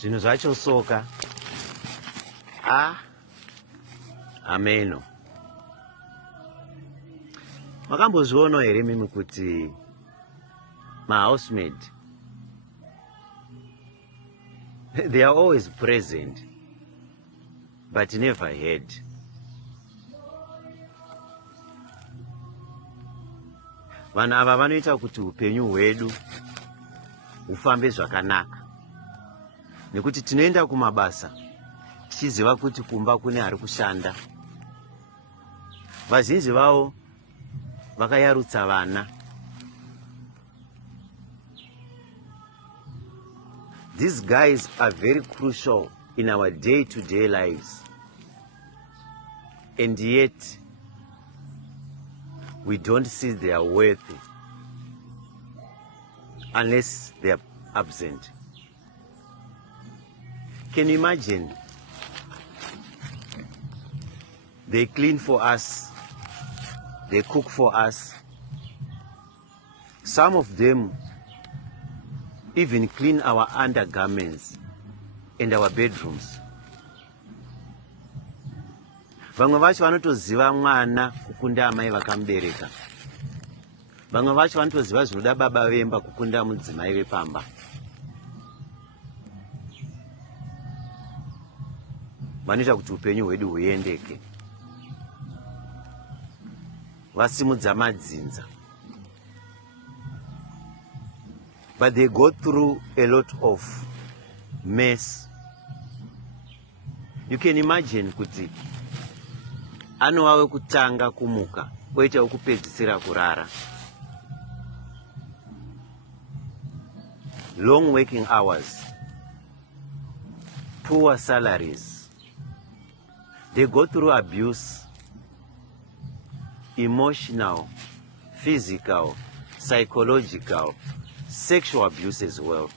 zvinhu zvacho soka. Ameno. Makambozvionawo here mimi kuti mahousemaid they are always present but never heard. Vanhu ava vanoita kuti upenyu hwedu hufambe zvakanaka, nekuti tinoenda kumabasa tichiziva kuti kumba kune ari kushanda. Vazhinji vavo vakayarutsa vana. These guys are very crucial in our day-to-day lives, and yet we don't see their worth unless they are absent. Can you imagine? They clean for us, they cook for us. Some of them even clean our undergarments and our bedrooms. Vamwe vacho vanotoziva mwana kukunda amai vakamubereka. Vamwe vacho vanotoziva zvinoda baba vemba kukunda mudzimai vepamba. Vanoita kuti upenyu hwedu huendeke. Vasimudza madzinza. But they go through a lot of mess. You can imagine kuti anova wekutanga kumuka oita wekupedzisira kurara. Long working hours, poor salaries. They go through abuse, emotional, physical, psychological, sexual abuse as well.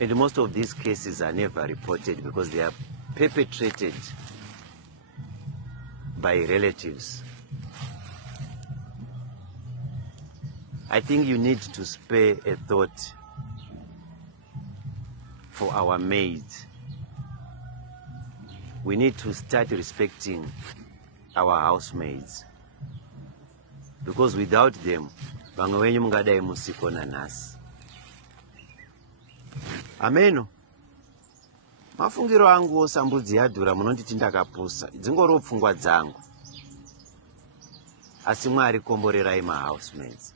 And most of these cases are never reported because they are perpetrated by relatives. I think you need to spare a thought for our maids. We need to start respecting our housemaids, because without them, vamwe venyu mungadai musiko nanhasi. Ameno. Mafungiro angu sambudzi yadhura munonditi ndakapusa. Dzingoro pfungwa dzangu. Asi Mwari komborerai mahousemates.